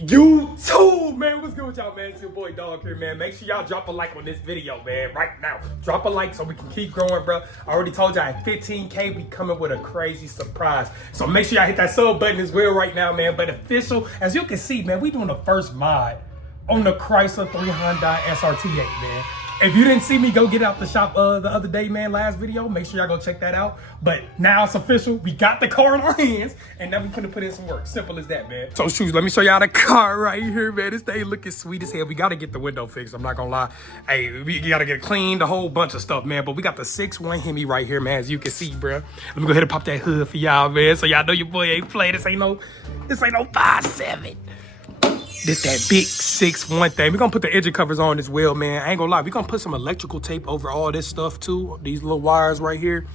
YouTube, man, what's good with y'all, man? It's your boy Dog here, man. Make sure y'all drop a like on this video, man, right now. Drop a like so we can keep growing, bro. I already told y'all at 15K, we coming with a crazy surprise. So make sure y'all hit that sub button as well right now, man. But official, as you can see, man, we doing the first mod on the Chrysler 300 SRT8, man. If you didn't see me go get out the shop the other day, man, last video, make sure y'all go check that out. But now it's official. We got the car in our hands, and now we finna put in some work. Simple as that, man. So, shoes, let me show y'all the car right here, man. This thing looking sweet as hell. We gotta get the window fixed, I'm not gonna lie. Hey, we gotta get it cleaned, a whole bunch of stuff, man. But we got the 6.1 Hemi right here, man, as you can see, bro. Let me go ahead and pop that hood for y'all, man, so y'all know your boy ain't playing. This ain't no 5.7. This that big 6.1 thing. We're gonna put the engine covers on as well, man. I ain't gonna lie, we're gonna put some electrical tape over all this stuff too. These little wires right here.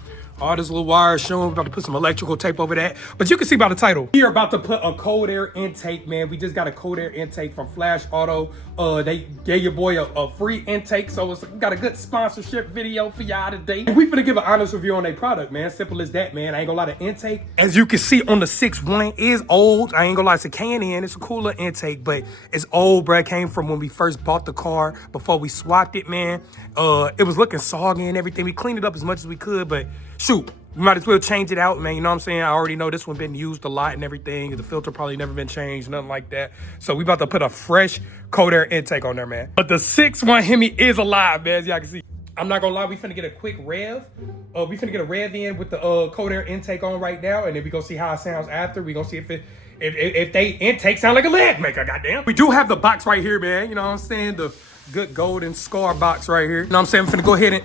All this little wires showing. We're about to put some electrical tape over that. But you can see by the title, we are about to put a cold air intake, man. We just got a cold air intake from Flash Auto. They gave your boy a free intake, so we got a good sponsorship video for y'all today. And we finna give an honest review on their product, man. Simple as that, man. I ain't gonna lie, the intake, as you can see on the 6.1, is old. I ain't gonna lie, it's a Can-In. It's a cooler intake, but it's old, bro. It came from when we first bought the car, before we swapped it, man. It was looking soggy and everything. We cleaned it up as much as we could, but shoot, we might as well change it out, man. You know what I'm saying? I already know this one been used a lot and everything. The filter probably never been changed, nothing like that. So we about to put a fresh cold air intake on there, man. But the 6.1 Hemi is alive, man, as y'all can see. I'm not gonna lie, we finna get a quick rev. We finna get a rev in with the cold air intake on right now, and then we gonna see how it sounds after. We gonna see if they intake sound like a leg maker, goddamn. We do have the box right here, man. You know what I'm saying? The good golden scar box right here. You know what I'm saying? I'm finna go ahead and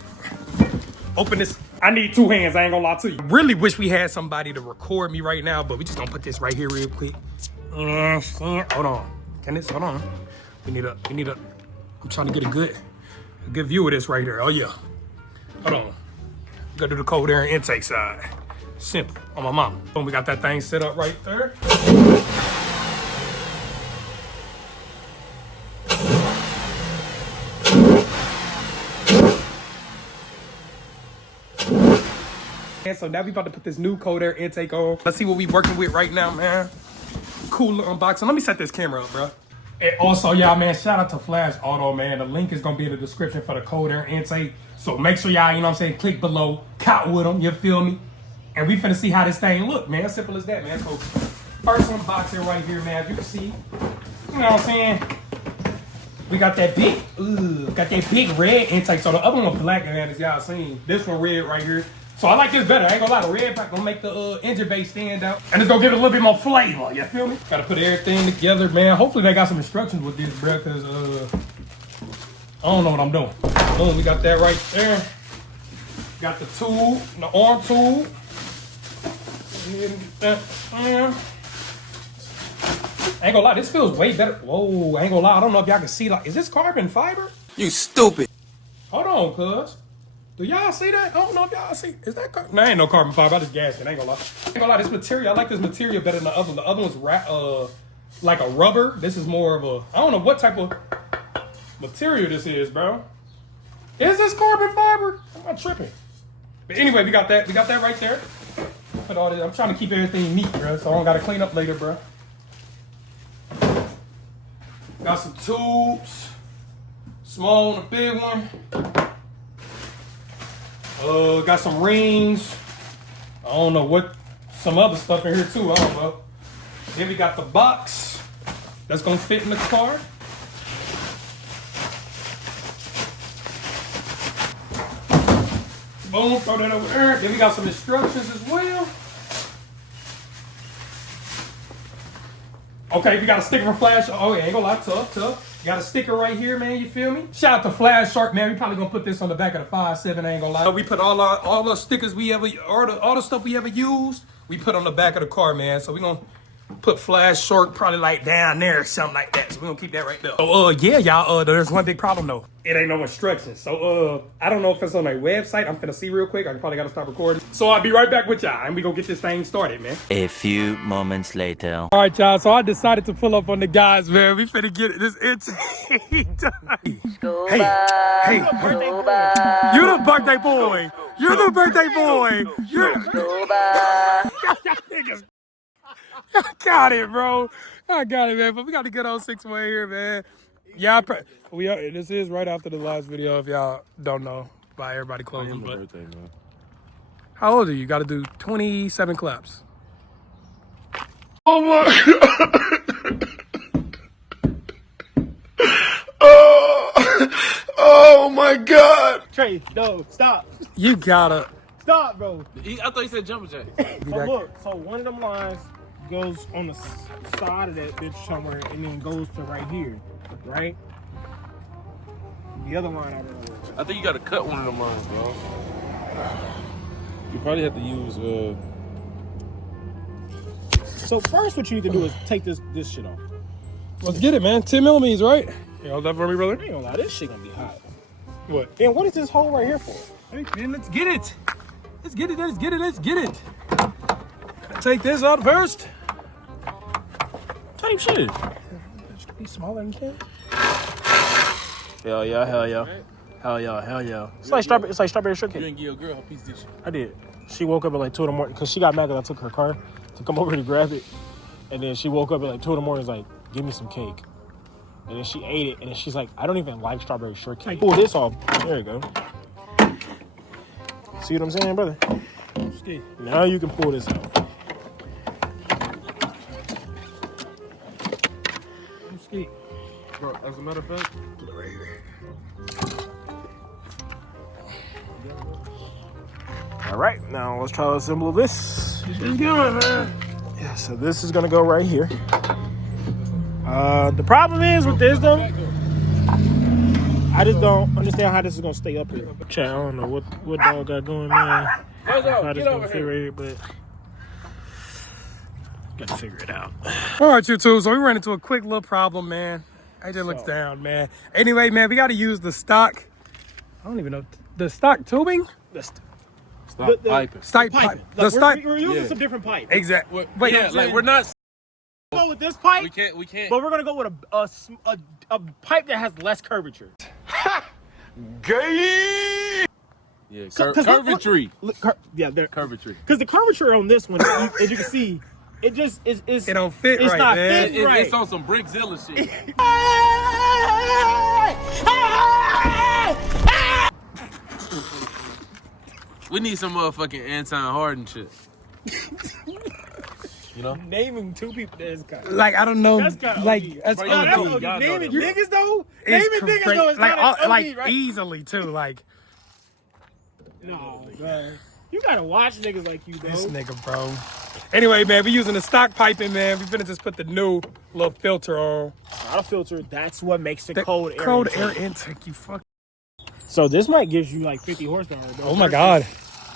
open this. I need two hands, I ain't gonna lie to you. Really wish we had somebody to record me right now, but we just gonna put this right here real quick. Hold on. Hold on. We need a, I'm trying to get a good view of this right here. Oh yeah. Hold on. We gotta do the cold air intake side. Simple, on my mama. Boom, we got that thing set up right there. And so now we about to put this new cold air intake on. Let's see what we working with right now, man. Cooler unboxing. Let me set this camera up, bro. And also, y'all, man, shout out to Flash Auto, man. The link is gonna be in the description for the cold air intake. So make sure y'all, you know what I'm saying, click below, cop with them, you feel me? And we finna see how this thing look, man. Simple as that, man. So first unboxing right here, man. As you can see, you know what I'm saying? We got that big red intake. So the other one black, man, as y'all seen. This one red right here. So I like this better. I ain't gonna lie, the red pack gonna make the engine bay stand out. And it's gonna give it a little bit more flavor, you feel me? Gotta put everything together, man. Hopefully they got some instructions with this, bro, cause I don't know what I'm doing. Boom, we got that right there. Got the tool, the arm tool. Get that there. I ain't gonna lie, this feels way better. Whoa, I ain't gonna lie, I don't know if y'all can see, like, is this carbon fiber? You stupid. Hold on, cuz. Do y'all see that? I don't know if y'all see. Is that carbon? No, ain't no carbon fiber. I just gassed it. I ain't gonna lie. I ain't gonna lie. This material, I like this material better than the other one. The other one's like a rubber. This is more of a, I don't know what type of material this is, bro. Is this carbon fiber? I'm not tripping. But anyway, we got that. We got that right there. Put all this. I'm trying to keep everything neat, bro. So I don't gotta clean up later, bro. Got some tubes. Small and a big one. Got some rings. I don't know what, some other stuff in here too, I don't know. Then we got the box that's gonna fit in the car. Boom, throw that over there. Then we got some instructions as well. Okay, we got a sticker from Flash. Oh, yeah, ain't gonna lie, tough. Got a sticker right here, man, you feel me? Shout out to FLASHSHARK, man. We probably gonna put this on the back of the 5.7, I ain't gonna lie. We put all the stickers we ever, all the stuff we ever used, we put on the back of the car, man. So we gonna put FLASHSHARK probably like down there or something like that. So we gonna keep that right there. So yeah, y'all, there's one big problem though. It ain't no instructions. So I don't know if it's on their website. I'm finna see real quick. I probably gotta stop recording. So I'll be right back with y'all and we gonna get this thing started, man. A few moments later. All right, y'all. So I decided to pull up on the guys, man. We finna get this intake done. Hey, you the birthday boy. You're the birthday boy. You're Y'all niggas. Got it, bro. I got it, man. But we got a good old 6-way here, man. Yeah, this is right after the last video. If y'all don't know, by everybody closing. But birthday, man. how old are you? Got to do 27 claps. Oh my God. Oh my God. Trey, no, stop. You gotta. Stop, bro. I thought you said jumper jack. So look, so one of them lines goes on the side of that bitch somewhere and then goes to right here, right? The other line, I don't know. I think you got to cut one of them lines, bro. You probably have to use So first what you need to do is take this shit off. Let's get it, man. 10 millimeters, right? You hold that for me, brother? I ain't gonna lie, this shit gonna be hot. What? And what is this hole right here for? Hey, man, let's get it. Let's get it. Let's get it. Let's get it. Gotta take this out first. Type shit. Be smaller than you can. Hell yeah, hell yeah. Hell yeah, hell yeah. It's like strawberry shortcake. You didn't give your girl her piece, did you? I did. She woke up at like 2 in the morning because she got mad that I took her car to come over to grab it. And then she woke up at like 2 in the morning and was like, give me some cake. And then she ate it. And then she's like, I don't even like strawberry shortcake. Pull this off. There you go. See what I'm saying, brother? Now you can pull this out. Bro, as a matter of fact, All right, now let's try to assemble this. Yeah, so this is gonna go right here. The problem is with this though, I just don't understand how this is gonna stay up here. Chat, I don't know what dog got going, man. How this gonna fit right here, but gotta figure it out. All right, YouTube. So we ran into a quick little problem, man. AJ looks down, man. Anyway, man, we got to use the stock. I don't even know. The stock tubing? stop piping. Stock pipe. The stock. We're using some different pipe. Exactly. But yeah, like we're not. Go with this pipe. We can't. But we're gonna go with a pipe that has less curvature. Gay. Yeah, curvatry. Yeah, there. curvatry. Because the curvature on this one, as you can see, it just is. It don't fit it's right, not man. fit right. It's on some Brickzilla shit. We need some motherfucking Anton Harden shit. You know? Naming 2 people that's kind of. Like, I don't know. That's kinda like, OD. that's No, that's OD. OD. Y'all know Naming that. niggas though. It's Naming niggas great. though is like, kind of like right? easily too. Like, No, man. You gotta watch niggas like you, this bro. nigga, bro. Anyway, man, we using the stock piping, man. We finna just put the new little filter on. Not a filter. That's what makes the The cold air. cold intake. air intake. You fuck. So this might give you like 50 horsepower, bro. Oh my god.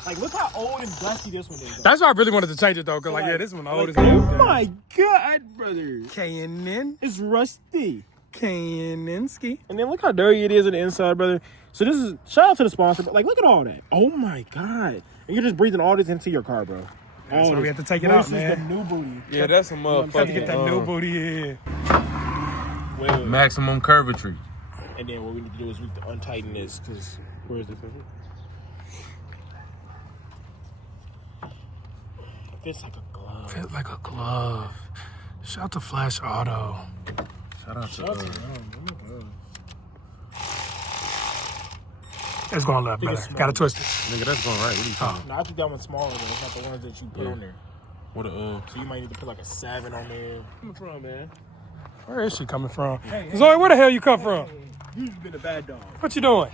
Like, look how old and dusty this one is. Bro. That's why I really wanted to change it though, cause like, yeah, this one old as Oh hell. my god, brother. K&N. It's rusty. K&N ski. And then look how dirty it is on the inside, brother. So this is, shout out to the sponsor, but like, look at all that. Oh my god. And you're just breathing all this into your car, bro. That's why we have to take it This out, is man. the new booty. Yeah, that's some Have to get that motherfucking new booty in. Wait. maximum curvatry. And then what we need to do is we need to untighten this, because where is the filter? Fits like a glove. Fit like a glove. Shout out to Flash Auto. Shout out to It's going left, brother. Gotta twist it. nigga, that's going right. What are you talking No, I think that one's smaller though. It's not the ones that you put on there. What So you might need to put like a 7 on there. Coming from, man. Where is she coming from? Zoe, where the hell you come from? You've been a bad dog. What you doing?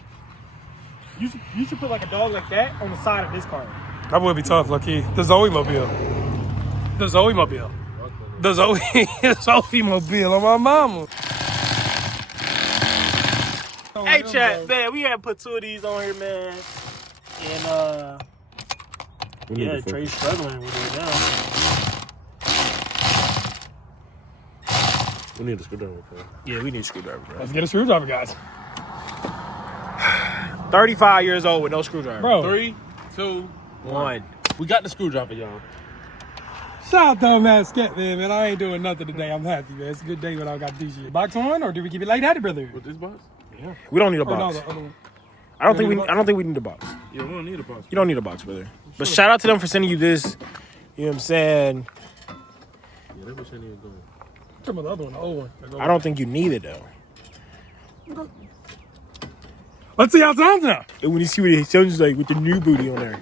You should put like a dog like that on the side of this car. That would be tough, lucky. The Zoe Mobile. The Zoe Mobile. The Zoe Mobile on my mama. Hey, chat, man, we had to put 2 of these on here, man. And, yeah, Trey's struggling with it now. We need a screwdriver, bro. Yeah, we need a screwdriver, bro. Let's get a screwdriver, guys. 35 years old with no screwdriver. Bro, 3, 2, 1. We got the screwdriver, y'all. shout out to man, SCAT, man. I ain't doing nothing today. I'm happy, man. It's a good day when I got these shit. Box on, or do we keep it like that, brother? With this box? Yeah. We don't need a Or no, box. the other one. I don't think we need a box. Yeah, we don't need a box. You don't need a box, brother. But shout out to them for sending you this. You know what I'm saying? Yeah, that bitch ain't even going. Some of the other one, the old one. I don't think you need it though. Let's see how it sounds now. And when you see what it sounds like with the new booty on there.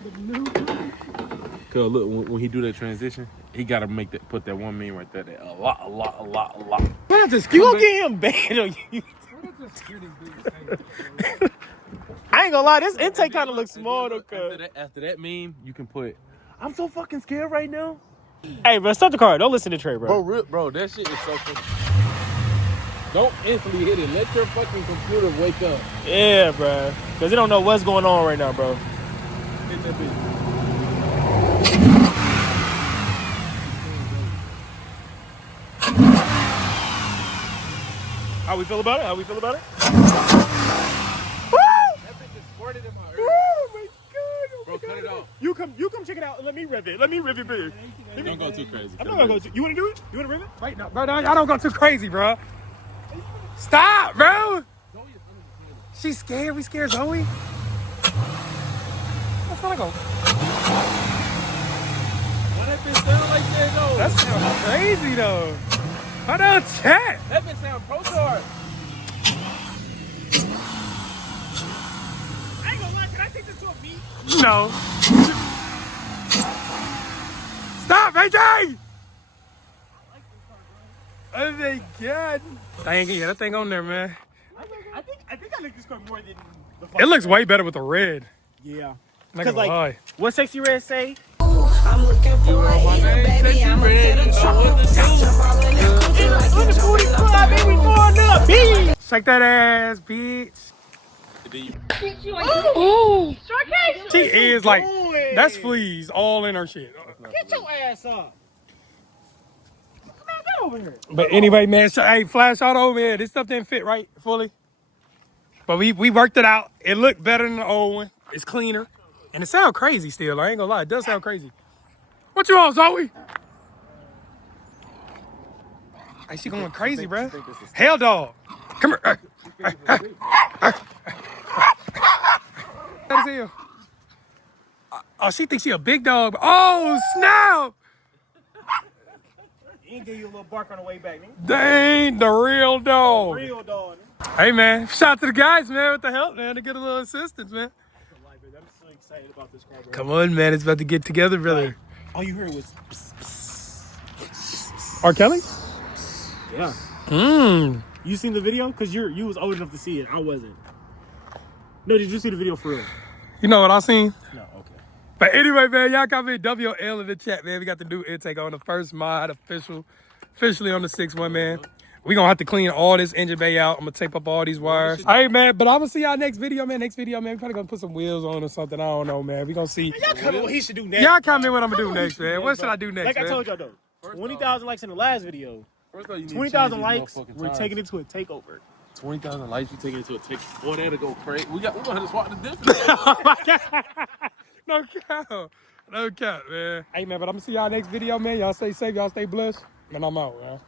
Cause look, when he do that transition, he gotta put that one mean right there. A lot. Why not just You gonna get him banned on you? I ain't gonna lie, this intake kind of looks small though. After that meme, you can put, I'm so fucking scared right now. Hey, bro, stop the car. Don't listen to Trey, bro. Bro, that shit is so funny. Don't instantly hit it. Let your fucking computer wake up. Yeah, bro. Because they don't know what's going on right now, bro. Hit that bitch. How we feel about it? That bitch just squirted in my ear. Oh my god! Bro, cut it off. You come check it out and let me rev it. Let me rev it, baby. Don't go too crazy. I'm not gonna go. You wanna do it? You wanna rev it? Wait, no, bro, y'all don't go too crazy, bro. Stop, bro. She's scared. We scared Zoe. That's not gonna. Why that bitch sound like that though? That sounds crazy though. Hold on, chat. That bitch sound pro-tard. I ain't gonna lie. Can I take this to a beat? No. Stop, AJ! Oh my god. That thing on there, man. I think I like this car more than the. It looks way better with the red. Yeah. Not Cause gonna lie. like, what Sexy Red say? I'm looking for a eater, baby. I'm a to the truck. Jump all in that coochie like you jumping off. Shake that ass, bitch. Ooh. She is like, that's fleas all in her shit. Get your ass up. Man, get over here. But anyway, man, hey, Flash Auto, man, this stuff didn't fit right fully. But we worked it out. It looked better than the old one. It's cleaner. And it sounds crazy still. I ain't gonna lie, it does sound crazy. What you on, Zoe? Hey, she going crazy, bro. Hell dog. Come here. Oh, she thinks she a big dog. Oh, snap. He ain't give you a little bark on the way back, nigga. Dang, the real dog. Real dog. Hey, man, shout out to the guys, man, with the help, man, to get a little assistance, man. I'm so excited about this car, bro. Come on, man, it's about to get together, brother. All you heard was. R. Kelly? Yeah. You seen the video? Cause you was old enough to see it. I wasn't. No, did you see the video for real? You know what I seen? No. Okay. But anyway, man, y'all got me WL in the chat, man. We got the new intake on the first mod officially on the 6-1, man. We gonna have to clean all this engine bay out. I'm gonna tape up all these wires. All right, man, but I'm gonna see y'all next video, man. We probably gonna put some wheels on or something. I don't know, man. We gonna see. Y'all comment what he should do next. Y'all comment what I'm gonna do next, man. What should I do next, Like man? I told y'all though, 20,000 likes in the last video. 20,000 likes, we're taking it to a takeover. 20,000 likes, we taking it to a take. Boy, that'll go crazy. We're gonna swap the difference. Oh my God. No cap, man. Hey, man, but I'm gonna see y'all next video, man. Y'all stay safe, y'all stay blessed, and I'm out, man.